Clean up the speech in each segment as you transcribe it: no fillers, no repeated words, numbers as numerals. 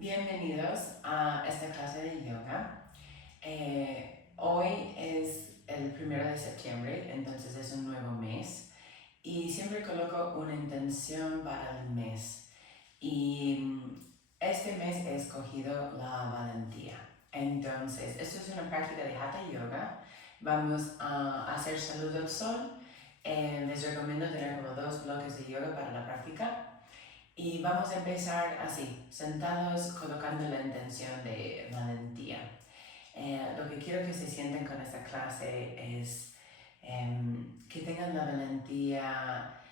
Bienvenidos a esta clase de yoga. Hoy es el 1 de septiembre, entonces es un nuevo mes y siempre coloco una intención para el mes. Y este mes he escogido la valentía. Entonces, esto es una práctica de Hatha Yoga. Vamos a hacer saludo al sol. Les recomiendo tener como 2 bloques de yoga para la práctica. Y vamos a empezar así, sentados, colocando la intención de valentía. Lo que quiero que se sienten con esta clase es que tengan la valentía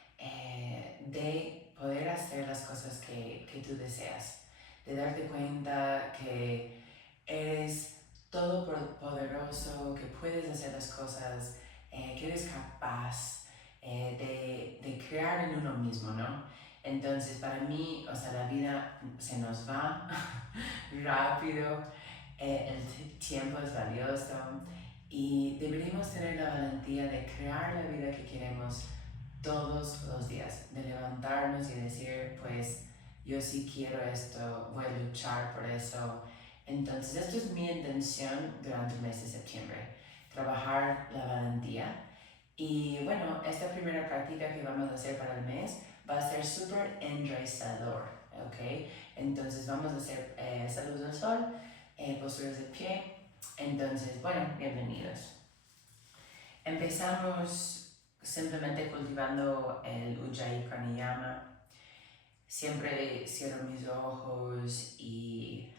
de poder hacer las cosas que tú deseas, de darte cuenta que eres todopoderoso, que puedes hacer las cosas, que eres capaz de crear en uno mismo, ¿no? Entonces, para mí, la vida se nos va rápido, el tiempo es valioso y deberíamos tener la valentía de crear la vida que queremos todos los días, de levantarnos y decir, pues, yo sí quiero esto, voy a luchar por eso. Entonces, esto es mi intención durante el mes de septiembre, trabajar la valentía. Y bueno, esta primera práctica que vamos a hacer para el mes va a ser súper enraizador, ¿ok? Entonces vamos a hacer saludos al sol, posturas de pie. Entonces, bueno, bienvenidos. Empezamos simplemente cultivando el Ujjayi Pranayama. Siempre cierro mis ojos y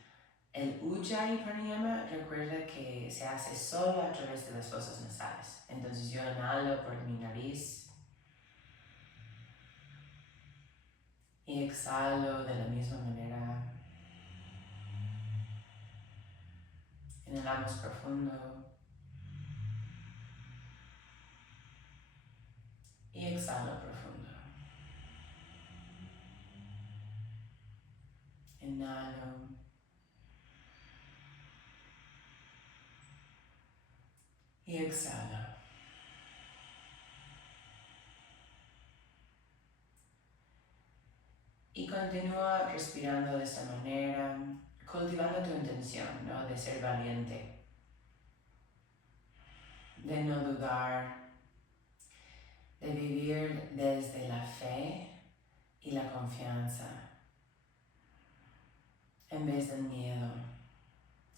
el Ujjayi Pranayama, recuerda que se hace solo a través de las fosas nasales. Entonces yo inhalo por mi nariz y exhalo de la misma manera. Inhalamos profundo y exhalo profundo. Inhalo y exhalo. Y continúa respirando de esta manera, cultivando tu intención, ¿no? De ser valiente, de no dudar, de vivir desde la fe y la confianza, en vez del miedo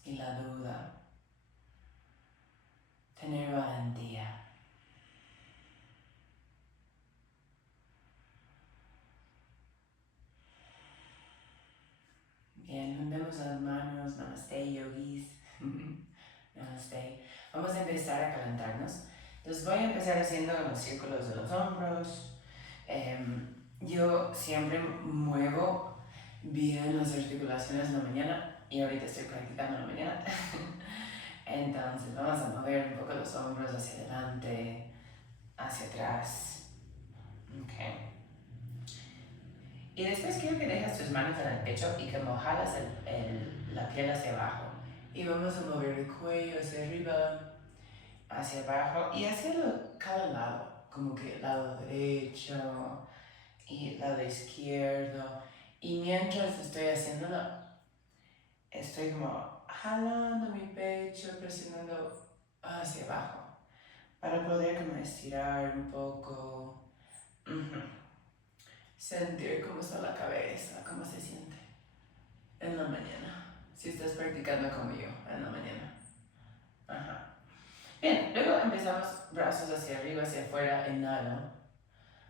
y la duda. Tener valentía. Bien, hundemos las manos, namaste, yogis. Namaste. Vamos a empezar a calentarnos. Entonces voy a empezar haciendo los círculos de los hombros. Yo siempre muevo bien las articulaciones en la mañana y ahorita estoy practicando en la mañana. Entonces vamos a mover un poco los hombros hacia adelante, hacia atrás. Okay. Y después quiero que dejes tus manos en el pecho y que jalas la piel hacia abajo. Y vamos a mover el cuello hacia arriba, hacia abajo y hacerlo cada lado. Como que lado derecho y lado izquierdo. Y mientras estoy haciéndolo, estoy como jalando mi pecho, presionando hacia abajo. Para poder como estirar un poco. Sentir cómo está la cabeza, cómo se siente en la mañana. Si estás practicando como yo en la mañana. Ajá. Bien, luego empezamos brazos hacia arriba, hacia afuera, inhalo.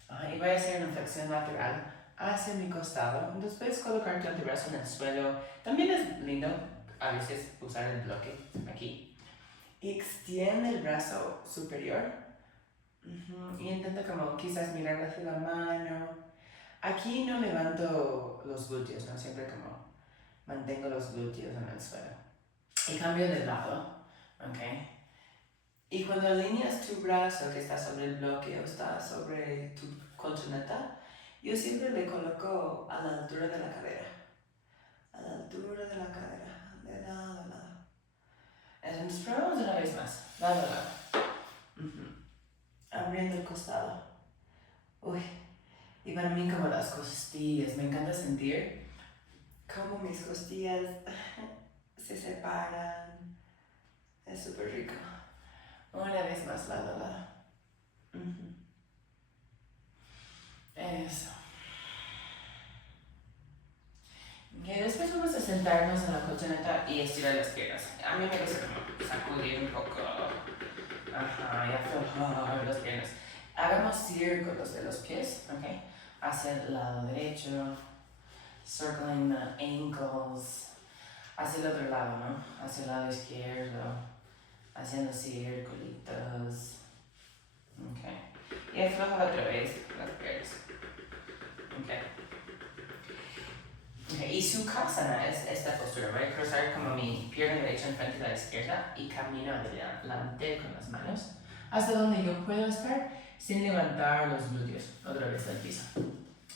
Ajá, y voy a hacer una flexión lateral hacia mi costado. Entonces puedes colocar tu antebrazo en el suelo. También es lindo a veces usar el bloque aquí. Y extiende el brazo superior. Y intenta como quizás mirar hacia la mano. Aquí no levanto los glúteos, ¿no? Siempre como mantengo los glúteos en el suelo. Y cambio de lado, ¿ok? Y cuando alineas tu brazo que está sobre el bloque o está sobre tu colchoneta, yo siempre le coloco a la altura de la cadera. A la altura de la cadera, de lado a lado. Entonces probamos una vez más, lado a lado. Abriendo el costado. Uy. Y para mí como las costillas, me encanta sentir como mis costillas se separan. Es súper rico. Una vez más, lado a lado. Eso. Okay, después vamos a sentarnos en la colchoneta y estirar las piernas. A mí me gusta como sacudir un poco. Ajá, y aflojar las piernas. Hagamos círculos de los pies, ¿ok? Hacia el lado derecho, circling the ankles. Hacia el otro lado, ¿no? Hacia el lado izquierdo, haciendo circulitos. Ok. Y afloja otra vez las piernas. Ok. Okay, y su Sukhasana es esta postura. Voy a cruzar como mi pierna derecha enfrente de la izquierda y camino adelante con las manos hasta donde yo puedo estar sin levantar los glúteos otra vez del piso.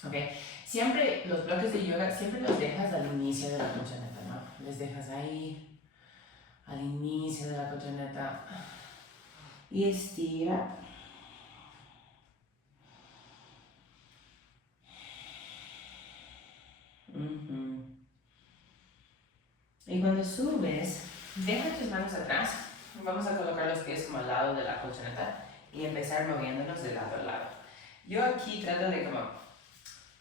Okay. Siempre los bloques de yoga, siempre los dejas al inicio de la colchoneta, ¿no? Les dejas ahí al inicio de la colchoneta y estira. Y cuando subes, deja tus manos atrás. Vamos a colocar los pies como al lado de la colchoneta y empezar moviéndonos de lado a lado. Yo aquí trato de como,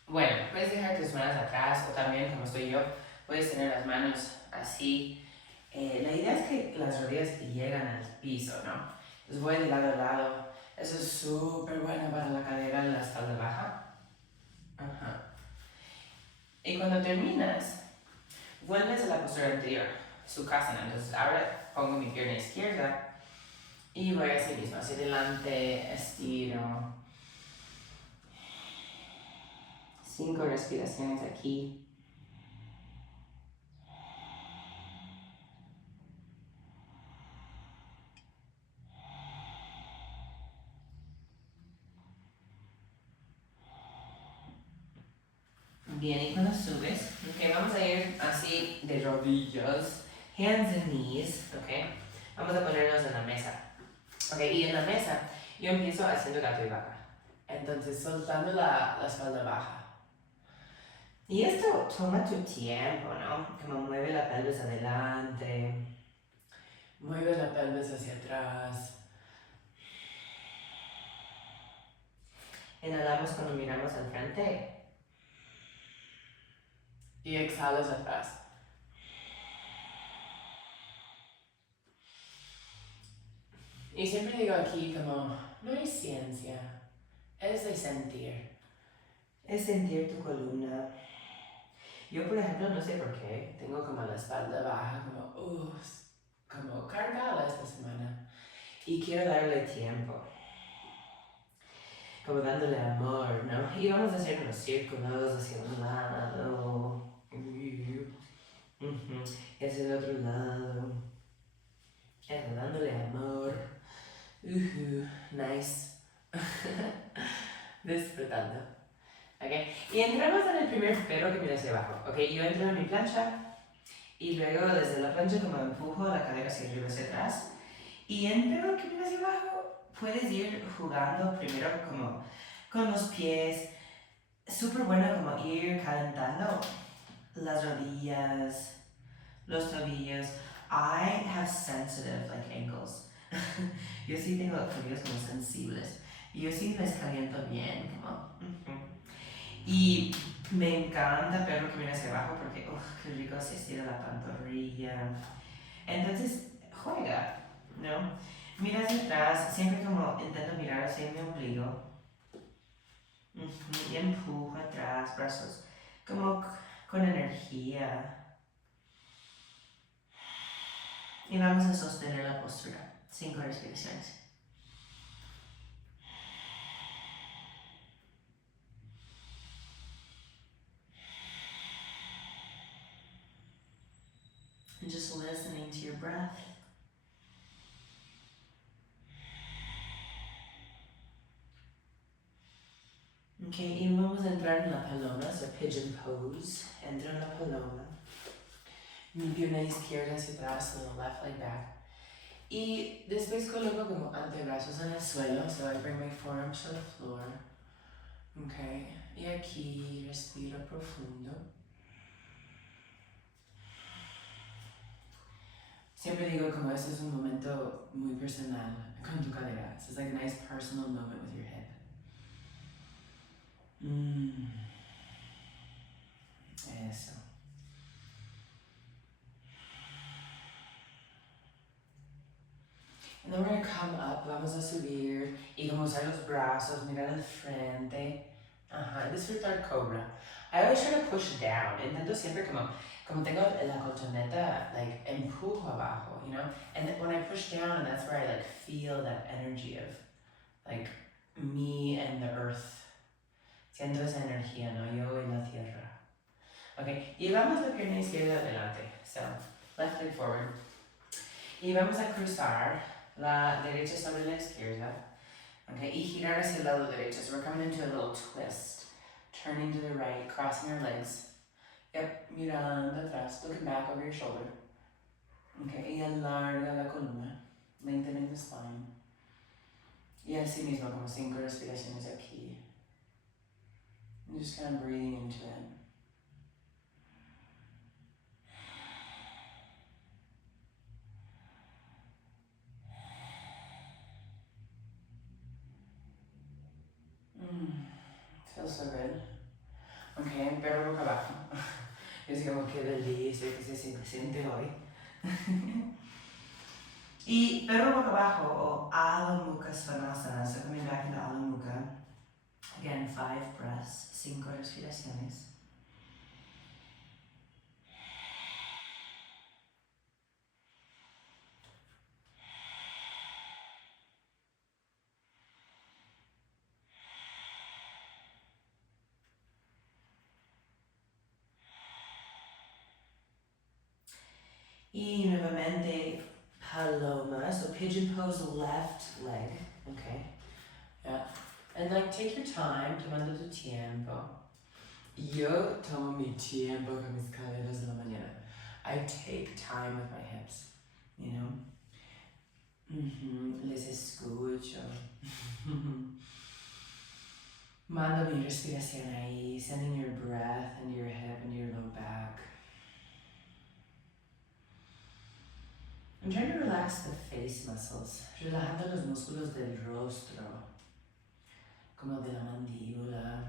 bueno, puedes dejar tus manos atrás o también como estoy yo, puedes tener las manos así. La idea es que las rodillas llegan al piso, ¿no? Entonces voy de lado a lado. Eso es súper bueno para la cadera y la espalda baja. Ajá. Y cuando terminas, vuelves a la postura anterior, Sukhasana. Entonces ahora pongo mi pierna izquierda y voy así mismo, hacia adelante, estiro. 5 respiraciones aquí. Bien, y cuando subes, ok, vamos a ir así de rodillas, hands and knees, ok. Vamos a ponernos en la mesa. Ok, y en la mesa yo empiezo haciendo gato y vaca. Entonces soltando la espalda baja. Y esto toma tu tiempo, ¿no? Como mueve la pelvis adelante, mueve la pelvis hacia atrás. Inhalamos cuando miramos al frente. Y exhalas atrás. Y siempre digo aquí como, no hay ciencia, es de sentir. Es sentir tu columna. Yo, por ejemplo, no sé por qué, tengo como la espalda baja, como cargada esta semana. Y quiero darle tiempo. Como dándole amor, ¿no? Y vamos a hacer unos círculos hacia un lado. Y hacia el otro lado. Eso, dándole amor. Nice. Disfrutando. ¿Ok? Y entramos en el primer pero que mira hacia abajo. ¿Ok? Yo entro en mi plancha y luego desde la plancha como empujo la cadera hacia arriba, hacia atrás. Y en pero que mira hacia abajo puedes ir jugando primero como con los pies. Súper bueno como ir calentando las rodillas, los tobillos. I have sensitive like ankles. Yo sí tengo tobillos como sensibles. Y yo sí les caliento bien, como. Y me encanta verlo que viene hacia abajo porque, qué rico se estira la pantorrilla. Entonces, juega, ¿no? Mira hacia atrás, siempre como intento mirar hacia mi ombligo. Y empujo atrás, brazos como con energía. Y vamos a sostener la postura. 5 respiraciones. And just listening to your breath. Okay, y vamos a entrar en la paloma, so pigeon pose. Entro en la paloma. Mi pierna izquierda hacia atrás, so left leg back. Y después coloco como antebrazos en el suelo, so I bring my forearms to the floor. Okay, y aquí respiro profundo. Siempre digo como este es un momento muy personal con tu cadera. This is like a nice personal moment with your hip. Eso. And then we're gonna come up, vamos a subir y como usar los brazos, mirar al frente. Ajá, disfrutar cobra. I always try to push down. Intento siempre como tengo la colchoneta, like empujo abajo, you know? And when I push down, and that's where I like feel that energy of like me and the earth. Siento esa energía, ¿no? Yo y la tierra. Okay, y vamos la pierna izquierda adelante. So, left leg forward. Y vamos a cruzar la derecha sobre la izquierda. Okay, y girar hacia el lado derecho. So we're coming into a little twist. Turning to the right, crossing our legs. Yep, mirando atrás, looking back over your shoulder. Okay, y alarga la columna. Lengthening the spine. Y así mismo, como 5 respiraciones aquí. And just kind of breathing into it. Feels so good. Ok, perro boca abajo. Es como que delicia que se siente hoy. Y perro boca abajo o Adho Mukha Svanasana. So coming back into Adho Mukha. Again, 5 breaths, 5 respiraciones. Y nuevamente paloma, so pigeon pose left leg, okay? Yeah. And like take your time, tomando tu tiempo. Yo tomo mi tiempo con mis caderas de la mañana. I take time with my hips, you know? Les escucho. Mando mi respiración ahí, sending your breath into your hip and your low back. I'm trying to relax the face muscles, relajando los músculos del rostro, como de la mandíbula.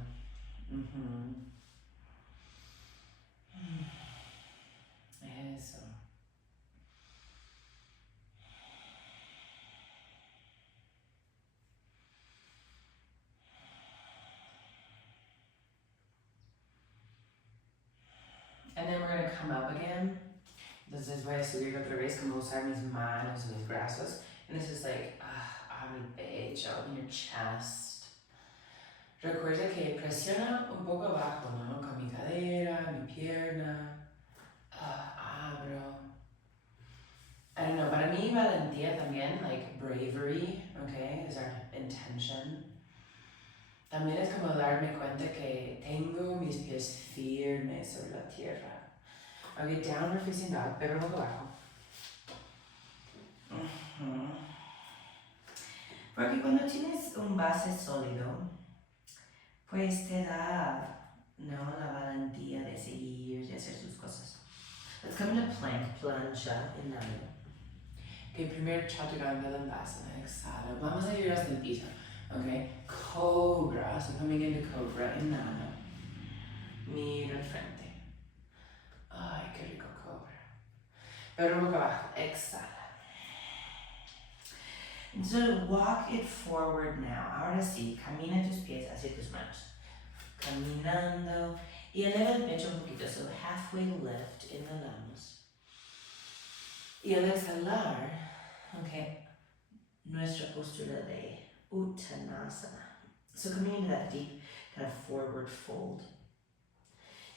Eso. And then we're going to come up again. Entonces voy a subir otra vez, como usar mis manos, mis brazos. And this is like, abre el pecho, in your chest. Recuerda que presiona un poco abajo, ¿no? Con mi cadera, mi pierna. Abro. I don't know, para mí valentía también, like bravery, okay, is our intention. También es como darme cuenta que tengo mis pies firmes sobre la tierra. Okay, downward facing dog, pero boca abajo. Porque cuando tienes un base sólido, pues te da, ¿no? La valentía de seguir, de hacer sus cosas. Let's come into plank, plancha, inhalo. Okay, primero chaturanga dandasana, exhalo. Vamos a ir hasta el piso. Okay, cobra, so coming into cobra, inhalo. Miro al frente. Ay, qué rico cobra. Pero boca abajo, exhala. So walk it forward now. Ahora sí, camina tus pies hacia tus manos. Caminando. Y eleva el pecho un poquito, so halfway lift, inhalamos. Y al exhalar, okay, nuestra postura de Uttanasana. So coming into that deep kind of forward fold.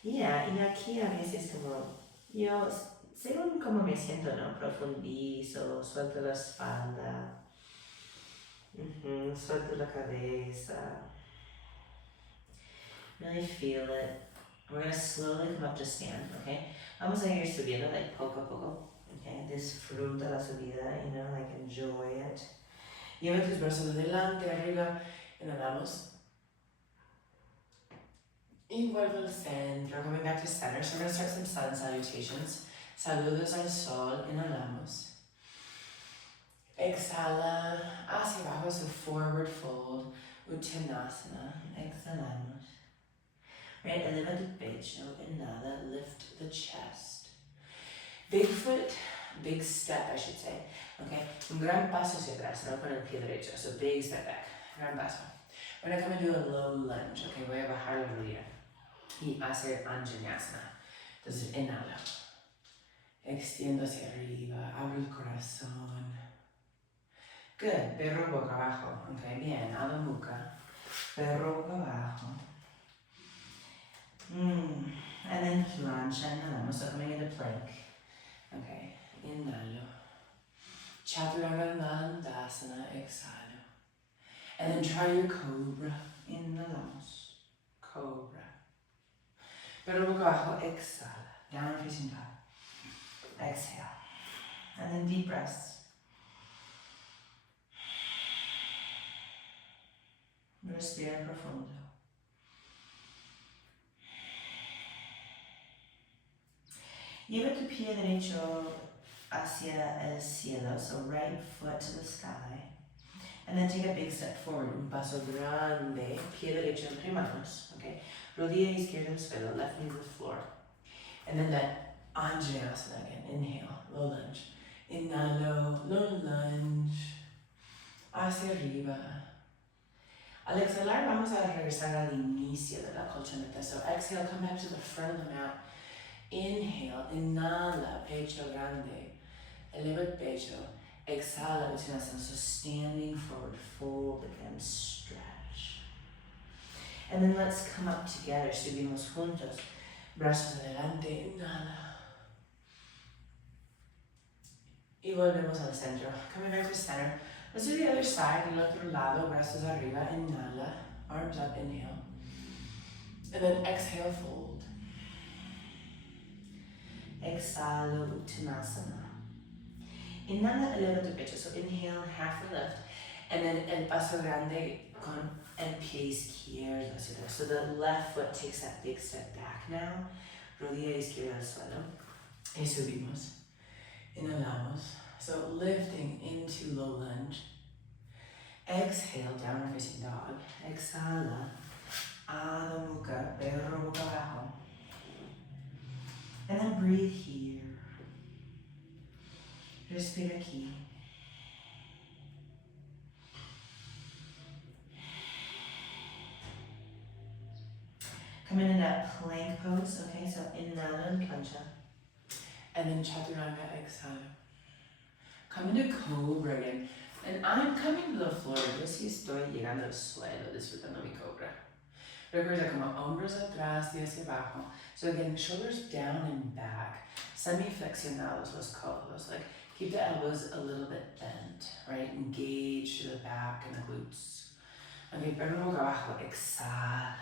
Yeah, y aquí a veces como, yo, según como me siento, ¿no? Profundizo, suelto la espalda. Suelto la cabeza. Really feel it. We're going to slowly come up to stand, okay? Vamos a ir subiendo, like poco a poco. Okay, disfruta la subida, you know, like enjoy it. Lleva tus brazos adelante, arriba, inhalamos. Y vuelve al centro, coming back to center. So we're going to start some sun salutations. Saludos al sol, inhalamos. Exhala hacia abajo, so forward fold, Uttanasana, exhalamos. Right, eleva tu pecho, inhala, lift the chest. Big foot, big step, I should say. Okay, un gran paso hacia atrás, no con el pie derecho, so big step back, gran paso. We're gonna come and do a low lunge, okay, voy a bajar la rodilla y hacer Anjaneyasana. Entonces, inhalo, extiendo hacia arriba, abro el corazón. Good, perro boca abajo, okay, bien, Adho Mukha, perro boca abajo. And then plancha, inhalamos, so coming into plank. Okay, inhalo. Chaturanga, exhalo. And then try your cobra, inhalamos, cobra. Pero boca abajo, exhala, downward facing dog. Exhale. And then deep breaths. Respira profundo. Lleva tu pie derecho hacia el cielo, so right foot to the sky. And then take a big step forward, un paso grande, pie derecho entre manos, okay? Rodilla izquierda al suelo, left knee to the floor. And then that Anjaneyasana again, inhale, low lunge. Inhalo, low lunge, hacia arriba. Al exhalar, vamos a regresar al inicio de la colchoneta. So exhale, come back to the front of the mat. Inhale, inhala, pecho grande. Eleva el pecho. Exhala, Uttanasana. So standing forward, fold again, stretch. And then let's come up together. Subimos juntos. Brazos adelante, inhala. Y volvemos al centro. Coming back to center. Let's do the other side, el otro lado, brazos arriba, inhala, arms up, inhale. And then exhale, fold. Exhalo, Uttanasana. Inhala, eleva tu pecho, so inhale, halfway lift. And then el paso grande con el pie izquierdo hacia atrás. So the left foot takes that big step back now. Rodilla izquierda al suelo. Y subimos. Inhalamos. So lifting into low lunge. Exhale, downward facing dog. Exhala, Adho Mukha, perro boca abajo. And then breathe here. Respira aquí. Come in that plank pose, okay? So inhala and plancha. And then chaturanga, exhale. Come into cobra again. And I'm coming to the floor. Yo sí estoy llegando al suelo, disfrutando mi cobra. Recuerda como hombros atrás y hacia abajo. So again, shoulders down and back. Semi-flexionados los codos. Like keep the elbows a little bit bent, right? Engage to the back and the glutes. Okay, perro boca abajo. Exhala.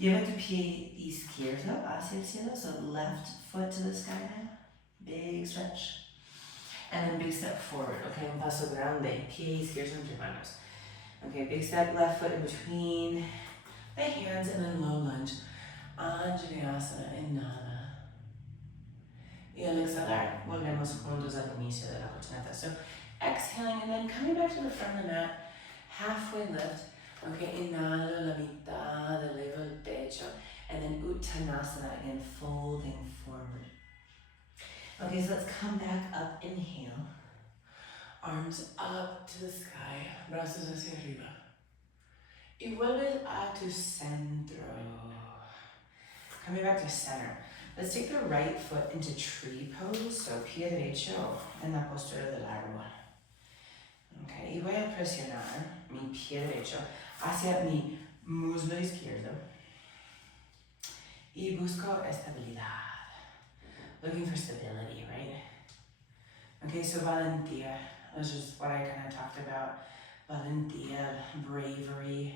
Lleva tu pie izquierdo hacia el cielo. So left foot to the sky now. Big stretch. And then big step forward, okay, un paso grande, pie izquierdo entre manos. Okay, big step, left foot in between the hands, and then low lunge. Anjaneyasana, inhala. Y al exhalar, volvemos juntos al inicio de la colchoneta. So exhaling and then coming back to the front of the mat, halfway lift. Okay, inhalo la mitad, eleva el pecho. And then Uttanasana, again, folding forward. Okay, so let's come back up, inhale. Arms up to the sky, brazos hacia arriba. Y vuelve a tu centro. Coming back to center. Let's take the right foot into tree pose, so pie derecho en la postura del árbol. Okay, y voy a presionar mi pie derecho hacia mi muslo izquierdo. Y busco estabilidad. Looking for stability, right? Okay, so valentía, which is what I kind of talked about. Valentía, bravery.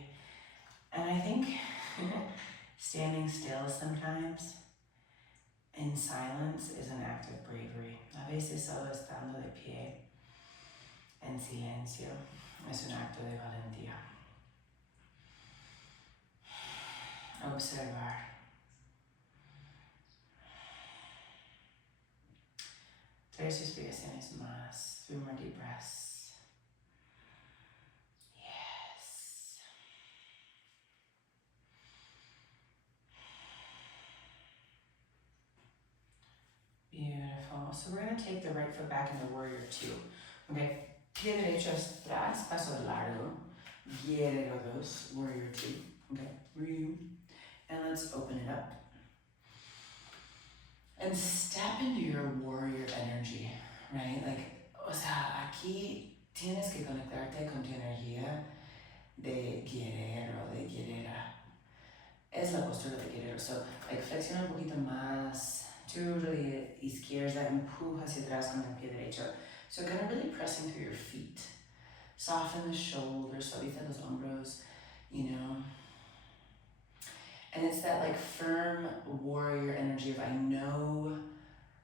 And I think standing still sometimes in silence is an act of bravery. A veces solo estando de pie en silencio es un acto de valentía. Observar. 3 respiraciones más. 3 more deep breaths. Yes. Beautiful. So we're going to take the right foot back into warrior 2. Okay. Pie derecho atrás, paso largo. Guerrero 2, warrior 2. Okay. Breathe. And let's open it up. And step into your warrior energy, right? Like, o sea, aquí tienes que conectarte con tu energía de guerrero, de guerrera. Es la postura de guerrero. So, like, flexiona un poquito más. Tu rodilla izquierda empuja hacia atrás con el pie derecho. So, kind of really pressing through your feet. Soften the shoulders, suaviza los hombros, you know. And it's that, like, firm warrior energy of I know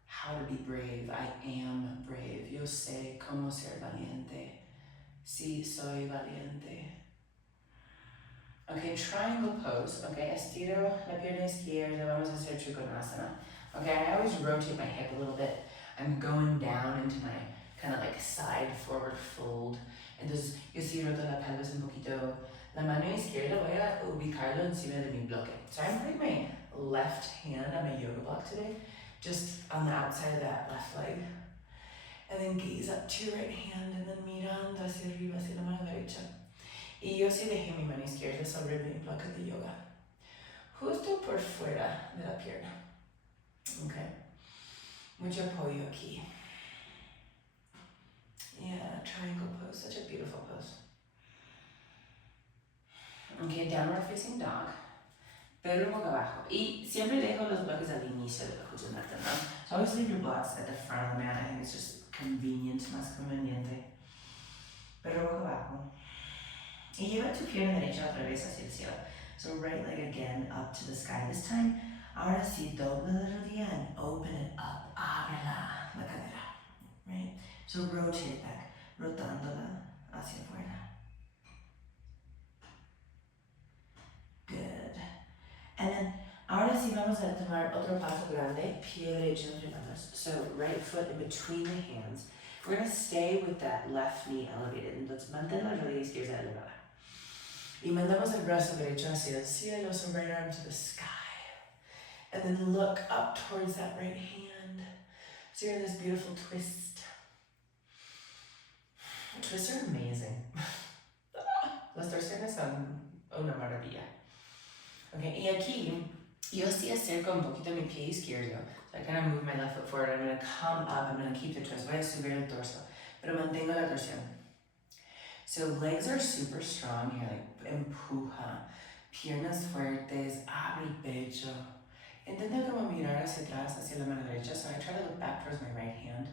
how to be brave. I am brave. Yo sé cómo ser valiente. Sí, soy valiente. Okay, triangle pose. Okay, estiro la pierna izquierda. Vamos a hacer trikonasana. Okay, I always rotate my hip a little bit. I'm going down into my kind of like side forward fold. Entonces, yo sí roto la pelvis un poquito. La mano izquierda voy a ubicarlo encima de mi bloque. So I'm putting my left hand on my yoga block today, just on the outside of that left leg. And then gaze up to your right hand and then mirando hacia arriba, hacia la mano derecha. Y yo sí dejé mi mano izquierda sobre mi bloque de yoga. Justo por fuera de la pierna. Okay. Mucho apoyo aquí. Yeah, triangle pose, such a beautiful pose. Okay, downward facing dog. Pero boca abajo. Y siempre dejo los bloques al inicio de la Kujanata, ¿no? So always leave your blocks at the front of the mat. I think it's just convenient, más conveniente. Pero boca abajo. Y lleva tu pierna derecha otra vez hacia el cielo. So right leg again up to the sky this time. Ahora sí, dobla la rodilla and open it up. Ábrela la cadera. Right? So rotate it back. Rotándola hacia afuera. Good. And then, ahora sí vamos a tomar otro paso grande, pie derecho entre manos. So, right foot in between the hands. We're going to stay with that left knee elevated. Entonces, mantén la rodilla izquierda elevada. Y mandamos el brazo derecho hacia el cielo, so right arm to the sky. And then look up towards that right hand. So you're in this beautiful twist. Twists are amazing. Las torsiones son una maravilla. Okay, y aquí, yo sí acerco un poquito mi pie izquierdo. So I kind of move my left foot forward. I'm going to come up. I'm going to keep the twist. Voy a subir el torso. Pero mantengo la torsión. So legs are super strong here. Like, empuja. Piernas fuertes. Abre el pecho. Intenta como mirar hacia atrás, hacia la mano derecha. So I try to look back towards my right hand.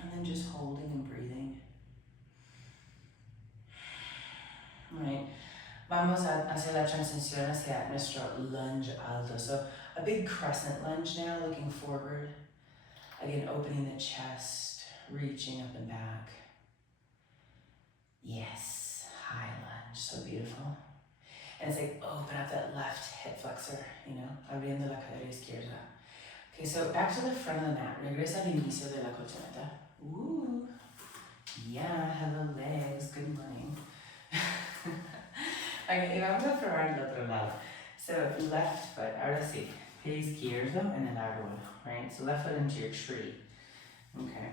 And then just holding and breathing. Right. Vamos a hacer la transición hacia nuestro lunge alto. So a big crescent lunge now, looking forward. Again, opening the chest, reaching up and back. Yes, high lunge, so beautiful. And it's like open up that left hip flexor, you know, abriendo la cadera izquierda. Okay, so back to the front of the mat. Regresa al inicio de la colchoneta. Ooh, yeah, hello legs, good morning. Okay, y vamos a probar el otro lado. So left foot, ahora sí, pie izquierdo en el árbol, right? So left foot into your tree. Okay.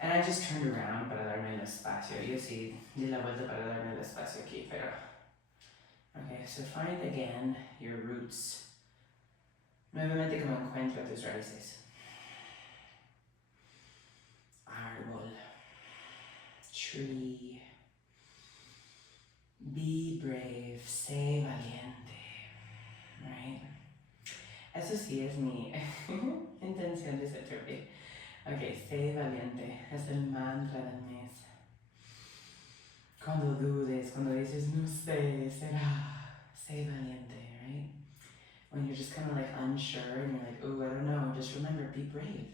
And I just turned around para darme el espacio. Yo sí di la vuelta para darme el espacio aquí, pero... Okay, so find again your roots. Nuevamente como encuentra tus raíces. Árbol. Tree. Be brave, sé valiente, right? Eso sí es mi intención de ser turkey. Ok, sé valiente, es el mantra del mes. Cuando dudes, cuando dices no sé, será, sé valiente, right? When you're just kind of like unsure and you're like, oh, I don't know, just remember, be brave.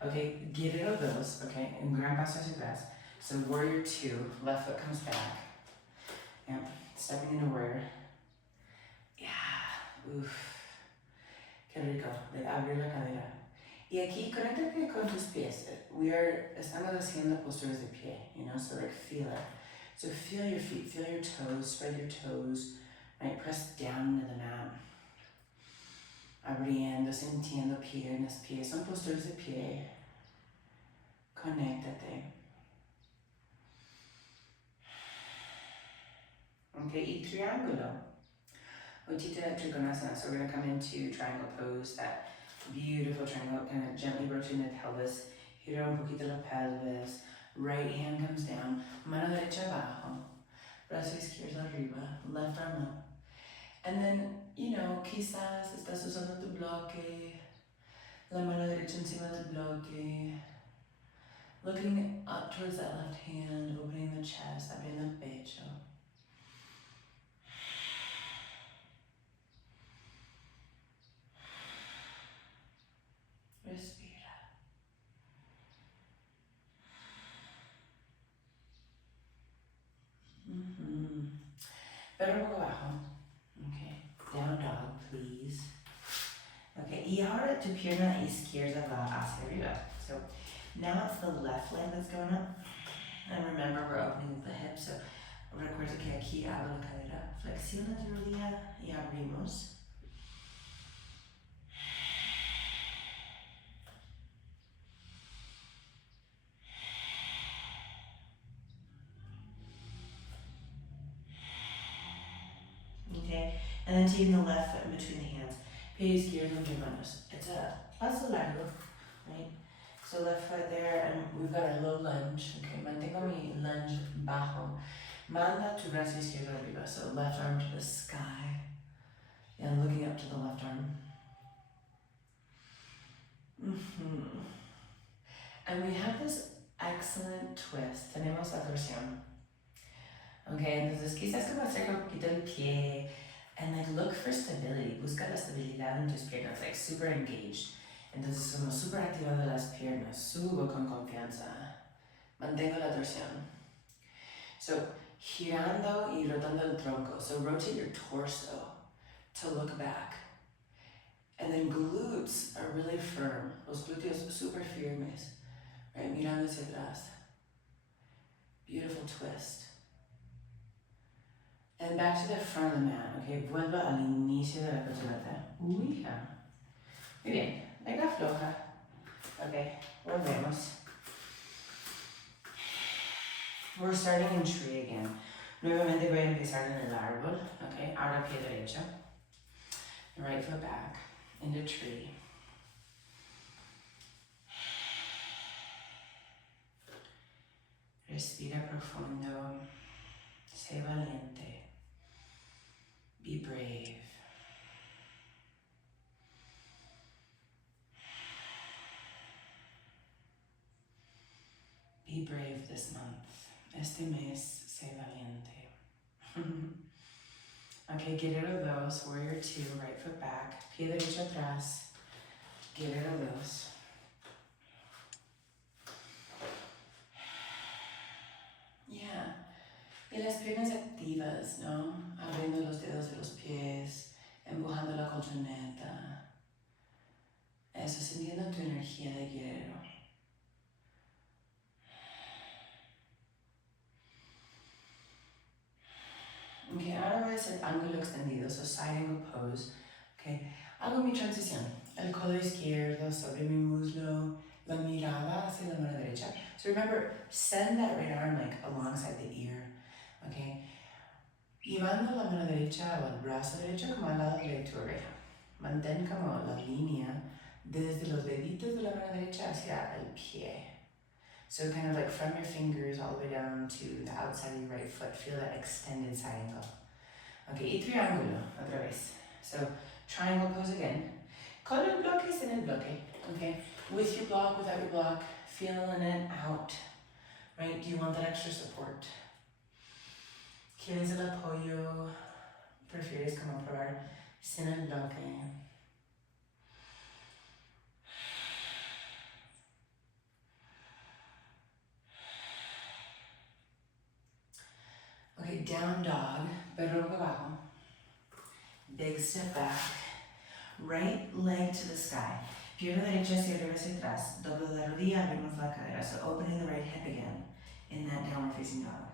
Okay, guerrero dos, okay, en gran paso hacia atrás. So warrior 2, left foot comes back. Yep, stepping into warrior. Uf, qué rico, de abrir la cadera. Y aquí, conéctate con tus pies. Estamos haciendo posturas de pie, you know, so like feel it. So feel your feet, feel your toes, spread your toes, right? Press down into the mat. Abriendo, sintiendo piernas, pies. Son posturas de pie. Conéctate. Okay, y triángulo. Utthita Trikonasana. So we're going to come into triangle pose, that beautiful triangle, kind of gently rotating the pelvis. Gira un poquito la pelvis. Right hand comes down. Mano derecha abajo. Brazo izquierdo arriba. Left arm up. And then, you know, quizás estás usando tu bloque. La mano derecha encima del bloque. Looking up towards that left hand, opening the chest, abriendo el pecho. Respira. Pero un poco abajo. Okay. Down dog, please. Okay. Y ahora tu pierna izquierda va hacia arriba. So now it's the left leg that's going up. And remember, we're opening the hips. So recuerda que aquí abro la cadera. Flexiona tu rodilla y abrimos. Okay, and then taking the left foot in between the hands. Pie izquierdo entre manos. It's a paso largo, right? So left foot there, and we've got a low lunge. Okay, mantengo mi lunge bajo. Manda tu brazo izquierdo arriba. So left arm to the sky, and looking up to the left arm. And we have this excellent twist. Tenemos la torsión. Okay, entonces quizás como acerca un poquito el pie and like look for stability. Busca la estabilidad en tus piernas, like super engaged. Entonces como super activando las piernas, subo con confianza. Mantengo la torsión. So girando y rotando el tronco. So rotate your torso to look back. And then glutes are really firm. Los glúteos super firmes. Right, mirando hacia atrás. Beautiful twist. And back to the front of the mat, okay? Vuelva al inicio de la colchoneta. Uy, ja. Muy bien, venga floja. Okay, volvemos. We're starting in tree again. Nuevamente voy a empezar en el árbol, okay? Ahora pie derecho. Right foot back, into tree. Respira profundo. Sé valiente. Be brave. Be brave this month. Este mes, sé valiente. Okay, Guerrero 2, Warrior 2, right foot back. Pie derecho atrás. Guerrero 2. Yeah. Y las piernas activas, ¿no? Abriendo los dedos de los pies, empujando la colchoneta. Eso, sintiendo tu energía de guerrero. Ok, ahora voy a hacer ángulo extendido, so side angle pose. Ok, hago mi transición. El codo izquierdo sobre mi muslo, la mirada hacia la mano derecha. So remember, send that right arm like alongside the ear. Ok, llevando la mano derecha o el brazo derecho como al lado de tu oreja. Mantén como la línea desde los deditos de la mano derecha hacia el pie. So kind of like from your fingers all the way down to the outside of your right foot. Feel that extended side angle. Okay, y triángulo, otra vez. So triangle pose again. Con el bloque, sin el bloque. Okay, with your block, without your block. Feeling it out. Right, do you want that extra support? ¿Quieres el apoyo? ¿Prefieres como probar sin el bloque? Okay, down dog, pero boca abajo. Big step back. Right leg to the sky. Pierna derecha hacia arriba hacia atrás. Doblo la rodilla, abrimos la cadera. So opening the right hip again in that downward facing dog.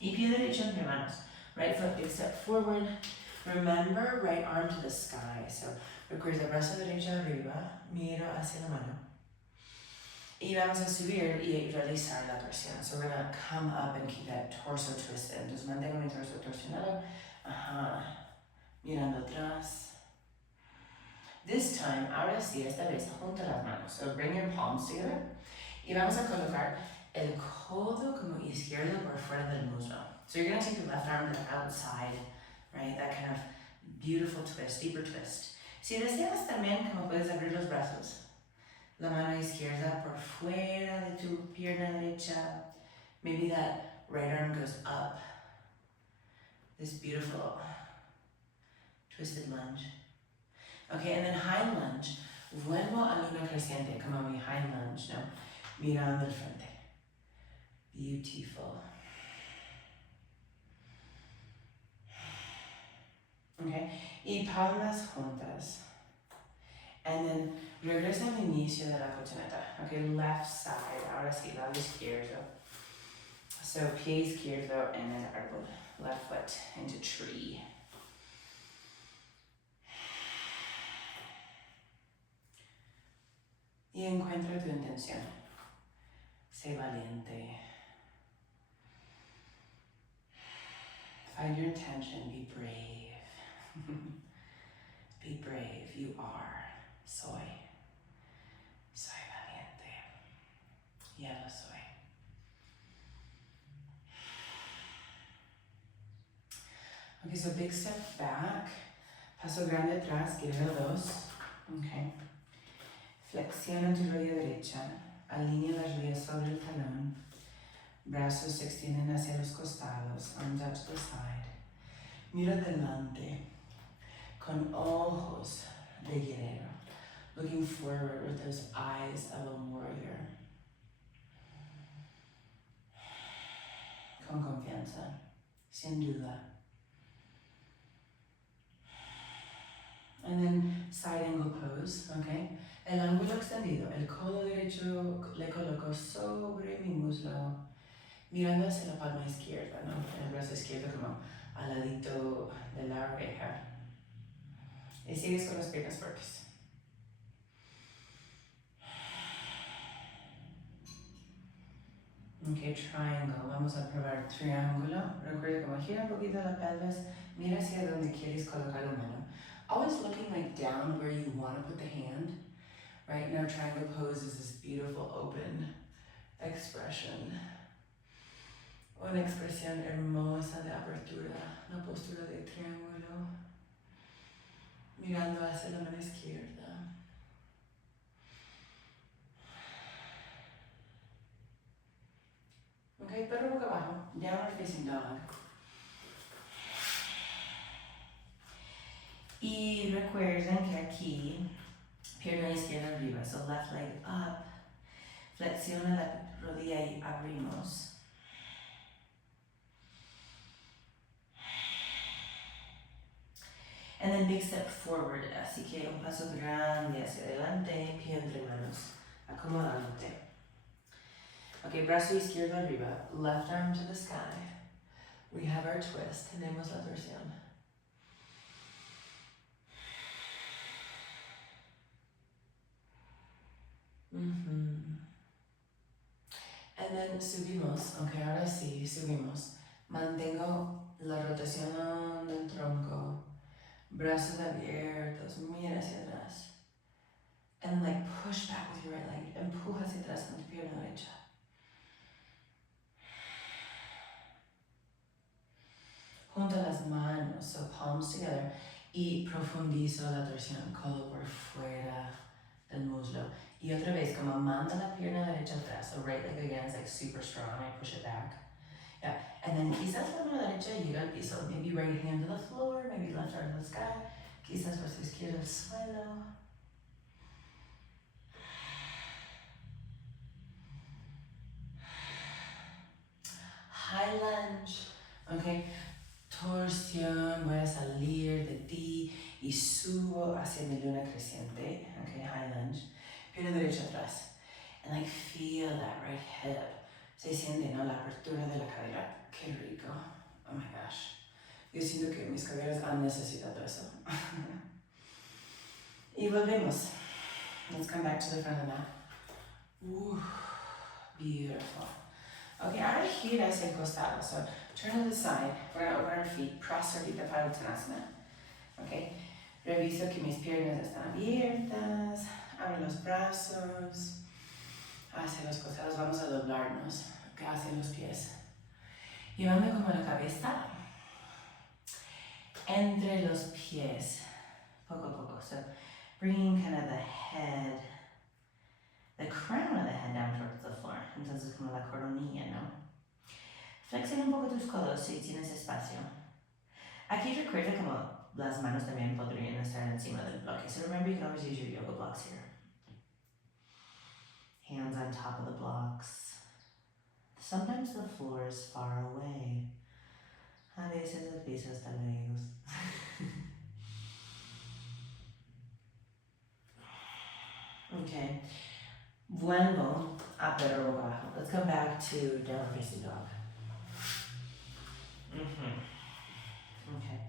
Y pie derecho entre manos. Right foot big step forward. Remember, right arm to the sky. So recuerda brazo derecho arriba. Miro hacia la mano. Y vamos a subir y realizar la torsión. So we're gonna come up and keep that torso twisted. Entonces mantengo mi torso torsionado. Ajá. Mirando atrás. This time, ahora sí, esta vez, junta las manos. So bring your palms together. Y vamos a colocar el codo como izquierdo por fuera del muslo. So you're gonna take your left arm to the outside, right? That kind of beautiful twist, deeper twist. Si deseas también, como puedes abrir los brazos. La mano izquierda por fuera de tu pierna derecha. Maybe that right arm goes up. This beautiful twisted lunge. Okay, and then hind lunge. Vuelvo a luna creciente, como mi hind lunge, no? Mirando al frente. Beautiful. Okay, y palmas juntas. And then regresa al inicio de la cotoneta. Okay, left side, ahora sí, lado izquierdo. So pie izquierdo en el árbol. Left foot into tree. Y encuentra tu intención. Sé valiente. Find your intention, be brave. Be brave, you are. Soy valiente. Ya lo soy. Okay, so big step back. Paso grande atrás, guerrero 2. Okay. Flexiona tu rodilla derecha. Alinea las rodillas sobre el talón. Brazos se extienden hacia los costados. Arms out to the side. Mira adelante. Con ojos de guerrero. Looking forward with those eyes of a warrior. Con confianza. Sin duda. And then side angle pose, okay? El ángulo extendido, el codo derecho le coloco sobre mi muslo, mirando hacia la palma izquierda, ¿no? El brazo izquierdo como al ladito de la oreja. Y sigues con las piernas fuertes. Okay, triangle. Vamos a probar triángulo. Recuerda como gira un poquito la pelvis, mira hacia donde quieres colocar la mano. Always looking like down where you want to put the hand. Right now, triangle pose is this beautiful open expression. Una expresión hermosa de apertura, la postura de triángulo. Mirando hacia la mano izquierda. Okay, perro boca abajo, downward facing dog. Y recuerden que aquí, pierna izquierda arriba, so left leg up, flexiona la rodilla y abrimos. And then big step forward, así que un paso grande hacia adelante, pie entre manos, acomodándote. Okay, brazo izquierdo arriba, left arm to the sky. We have our twist, tenemos la torsión. And then subimos, okay, ahora sí, subimos. Mantengo la rotación del tronco, brazos abiertos, mira hacia atrás. And like push back with your right leg, empuja hacia atrás con tu pierna derecha. Junta las manos, so palms together, y profundizo la torsión, codo por fuera del muslo. Y otra vez, como manda la pierna derecha atrás, so right leg again is like super strong, I push it back. Yeah, and then quizás la mano derecha llega al piso, maybe right hand to the floor, maybe left arm to the sky, quizás brazo izquierdo al suelo. así de luna creciente, okay, high lunge, pierna derecha atrás. And like feel that right hip. Se siente, ¿no? La apertura de la cadera. Qué rico. Oh my gosh. Yo siento que mis caderas han necesitado eso. Y volvemos. Let's come back to the front of the mat. Ooh, beautiful. Okay, ahora gira hacia el costado. So turn to the side. We're gonna open our feet. Cross ahorita para Uttanasana. Okay. Reviso que mis piernas están abiertas. Abro los brazos. Hacia los costados. Vamos a doblarnos. Okay, hacia los pies. Llevando como la cabeza entre los pies. Poco a poco. So bringing kind of the head, the crown of the head down towards the floor. Entonces como la coronilla, ¿no? Flexiona un poco tus codos si tienes espacio. Aquí recuerda como las manos también podrían estar encima del bloque. So remember you can always use your yoga blocks here. Hands on top of the blocks. Sometimes the floor is far away. A veces el piso está lejos. Okay. Vuelvo a perro boca abajo. Let's come back to down facing dog. Okay.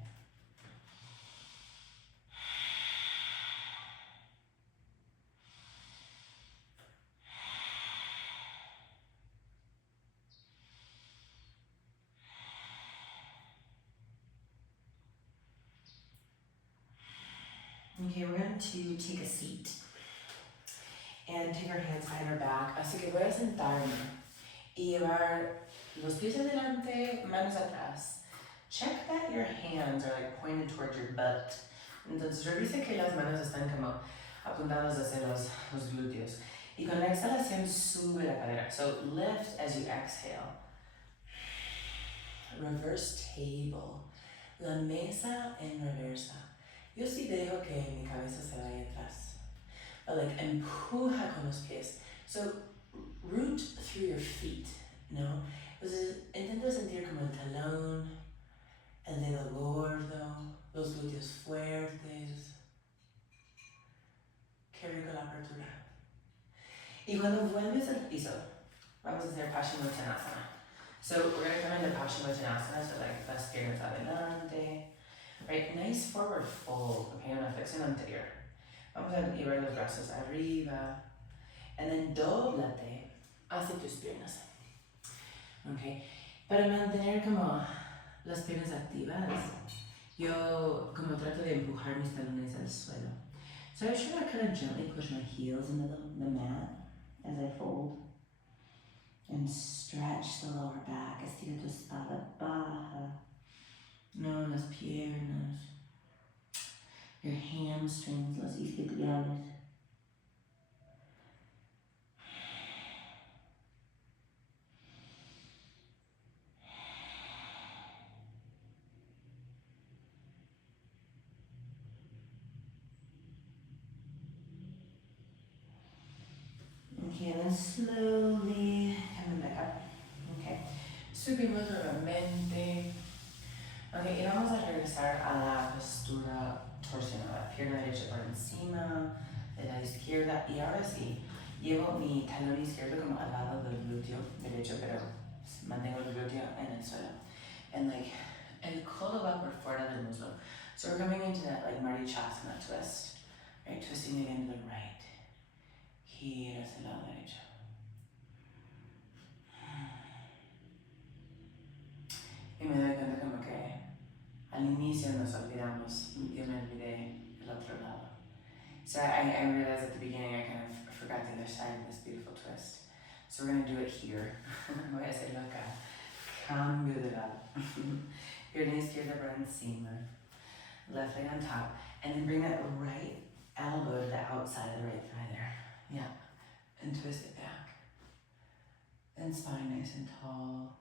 Okay, we're going to take a seat and take our hands behind our back. Así que voy a sentarme y llevar los pies adelante, manos atrás. Check that your hands are like pointed towards your butt. Entonces revisa que las manos están como apuntadas hacia los glúteos. Y con la exhalación sube la cadera. So lift as you exhale. Reverse table. La mesa en reversa. Yo sí dejo que mi cabeza se vaya atrás. But like empuja con los pies. So root through your feet, ¿no? Entonces intenta sentir como el talón, el dedo gordo, los glúteos fuertes. Qué rico la apertura. Y cuando vuelves al piso, vamos a hacer Paschimottanasana. So we're going to come into Paschimottanasana, so like las piernas adelante. Right, nice forward fold, okay, una flexión anterior. Vamos a llevar los brazos arriba. And then dóblate hacia tus piernas. Okay, para mantener como las piernas activas, yo como trato de empujar mis talones al suelo. So I try to kind of gently push my heels into the mat as I fold. And stretch the lower back. Estira tu espalda baja. No, las piernas. Your hamstrings, los isquiotibiales. Okay, and then slowly coming back up. Okay, subimos nuevamente. Okay, y vamos a regresar a la postura torsionada. Pierna derecha por encima de la izquierda. Y ahora sí, llevo mi talón izquierdo como al lado del glúteo derecho, pero mantengo el glúteo en el suelo. And like, el codo va por fuera del muslo. So we're coming into that like Marichasana twist. Right, twisting again to the right. Gira hacia el lado derecho. Y me doy cuenta como que al inicio nos olvidamos, yo me olvidé el otro lado. So I realized at the beginning I kind of forgot the other side of this beautiful twist. So we're going to do it here. Voy a hacerlo acá. Cambio de lado. Pierna izquierda por encima. Left leg on top. And then bring that right elbow to the outside of the right thigh there. Yeah. And twist it back. And spine nice and tall.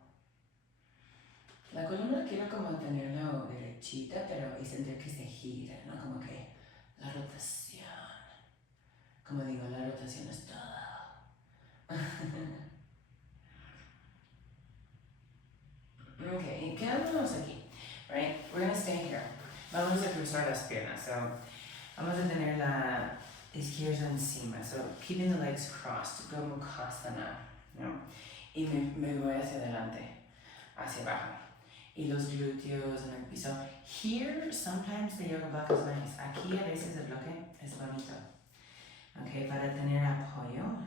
La columna quiero como tenerla derechita, pero y sentir que se gira, ¿no? Como que la rotación. Como digo, la rotación es todo. Okay, y quedándonos aquí, right? We're gonna stay here. Vamos a cruzar las piernas. So Vamos a tener la izquierda encima. So, keeping the legs crossed. Gomukhasana. ¿No? Y me voy hacia adelante, hacia abajo. Y los glúteos en el piso. Here, sometimes the yoga block is nice. Aquí a veces el bloque es bonito. Okay, para tener apoyo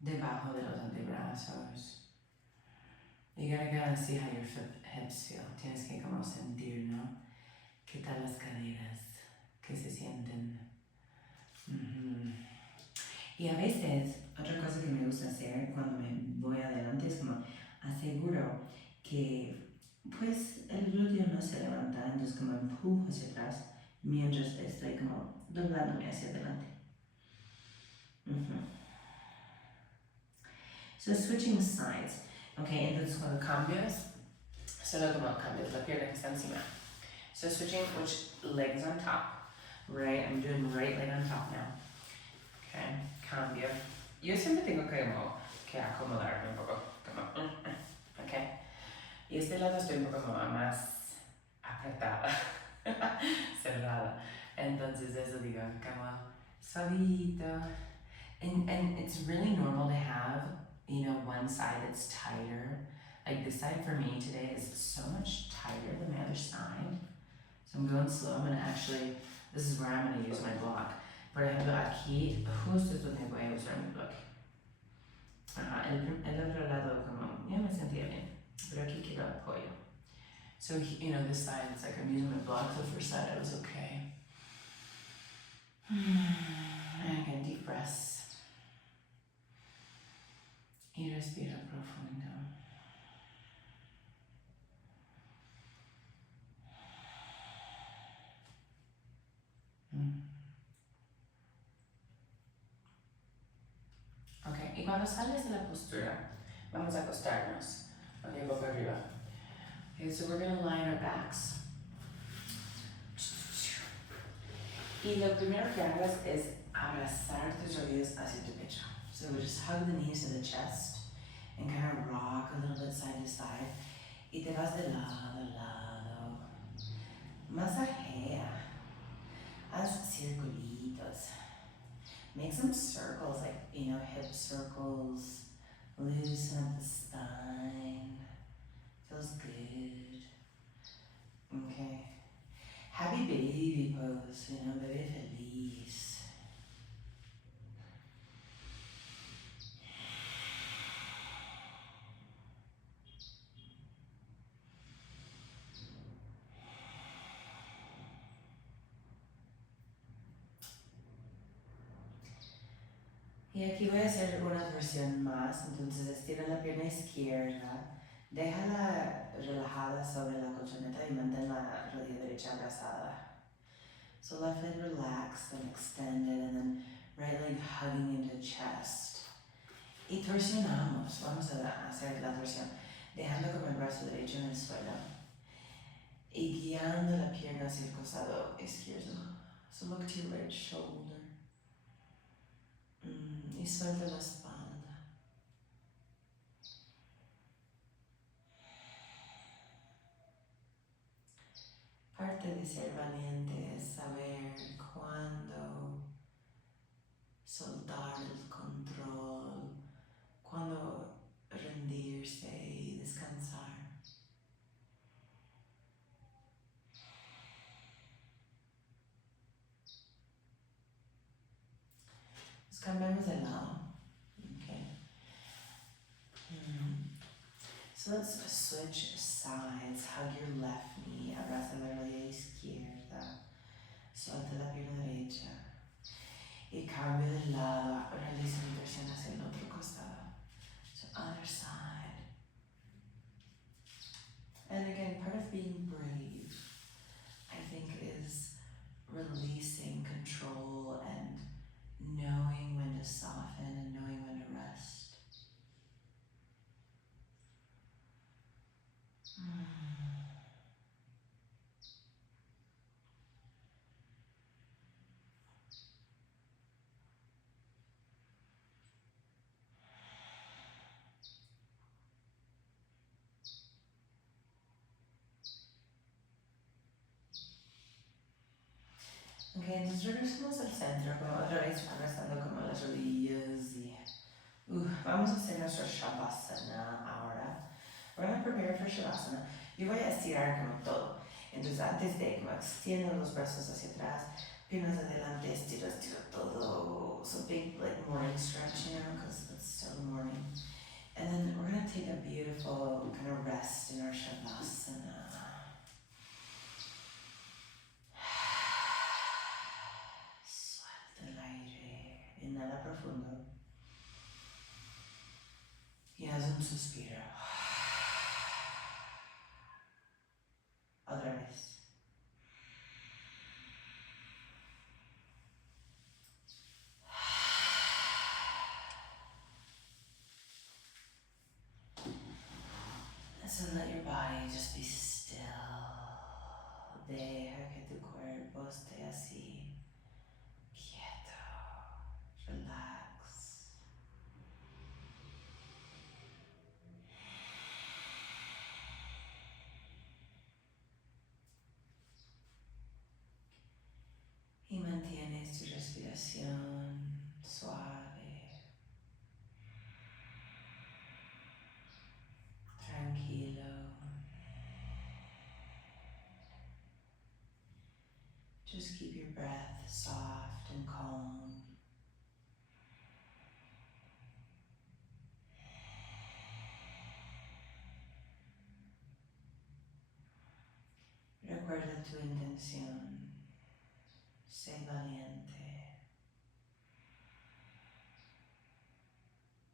debajo de los antebrazos. You gotta go and see how your hips feel. Tienes que como sentir, ¿no? ¿Qué tal las caderas? ¿Qué se sienten? Y a veces, otra cosa que me gusta hacer cuando me voy adelante es como aseguro que pues el glúteo no se levanta, entonces como empujo hacia atrás mientras estoy como doblándome hacia adelante. So switching sides. Okay, entonces cuando cambias, solo como cambias la pierna que está encima. So switching which leg is on top. Right, I'm doing right leg on top now. Okay, cambio. Yo siempre tengo que acomodarme un poco. Como, okay. Y este lado estoy un poco como más apretada, cerrada. Entonces eso digo, como suavito. And it's really normal to have, you know, one side that's tighter. Like this side for me today is so much tighter than the other side. So I'm going slow. I'm gonna actually, this is where I'm gonna use my block. Por ejemplo, aquí, justo es donde voy a usar mi bloque. El otro lado como, ya me sentía bien, pero aquí quiero apoyo. So, you know, this side, it's like I'm using my block. The first side, I was okay. And again, deep breaths. Y respira profundo. Ok, y cuando sales de la postura, vamos a acostarnos. Ok, boca arriba. Okay, so we're going to lie on our backs. Y lo primero que hagas es abrazar tus rodillas hacia tu pecho. So we just hug the knees to the chest and kind of rock a little bit side to side. Y te vas de lado a lado. Masajea. Haz circulitos. Make some circles, like, you know, hip circles. Loosen up the spine. Feels good. Okay. Happy baby pose, you know, bebé feliz. Y aquí voy a hacer una versión más, entonces estira la pierna izquierda, déjala relajada sobre la colchoneta y mantén la rodilla derecha abrazada. So left leg relaxed and extended, and then right leg hugging into chest. Y torsionamos, vamos a hacer la torsión, dejando como el brazo derecho en el suelo y guiando la pierna hacia el costado izquierdo. So look to your right shoulder. Y suelta la espalda. Parte de ser valiente es saber cuándo soltar el control, cuándo rendirse y descansar. Nos cambiamos de lado. Okay. So let's switch sides. Hug your left knee, abraza la rodilla izquierda, suelta la pierna derecha y cambio de lado, realiza la inversión hacia el otro costado. So other side. And again, part of being brave, I think, is releasing control and knowing when to soften and knowing when to rest. Ok, entonces regresamos al centro, como otra vez abrazando como las rodillas y vamos a hacer nuestro Shavasana ahora. We're going to prepare for Shavasana. Yo voy a estirar como todo. Entonces antes de como extiendo los brazos hacia atrás, piernas adelante, estiro, estiro todo. So big like morning stretch, you know, because it's still morning. And then we're going to take a beautiful kind of rest in our Shavasana. Suelta el aire, inhala profundo y haz un suspiro. Otra vez. So let your body just be still. Deja que tu cuerpo esté así, quieto. Relax. Y mantienes tu respiración suave, tranquilo. Just keep your breath soft and calm. Recuerda tu intención. Sé valiente.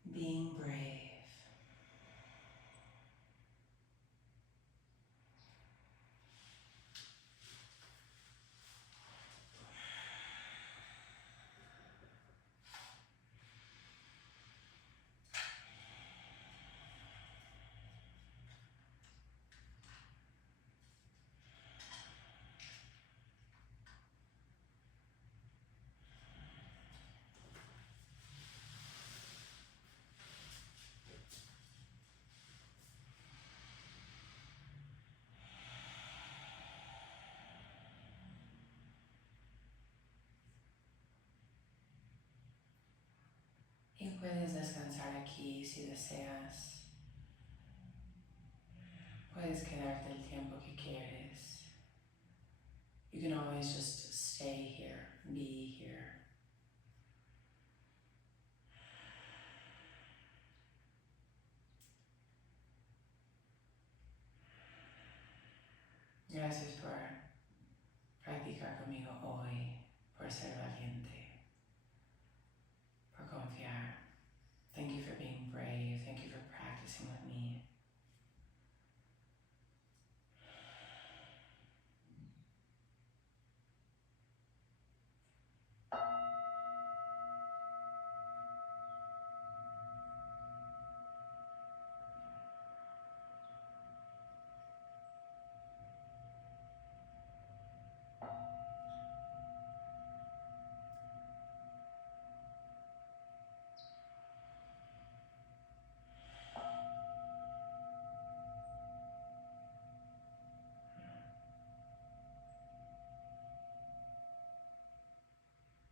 Being brave. Y puedes descansar aquí si deseas. Puedes quedarte el tiempo que quieres. You can always just stay here, be here. Gracias por practicar conmigo hoy, por ser valiente.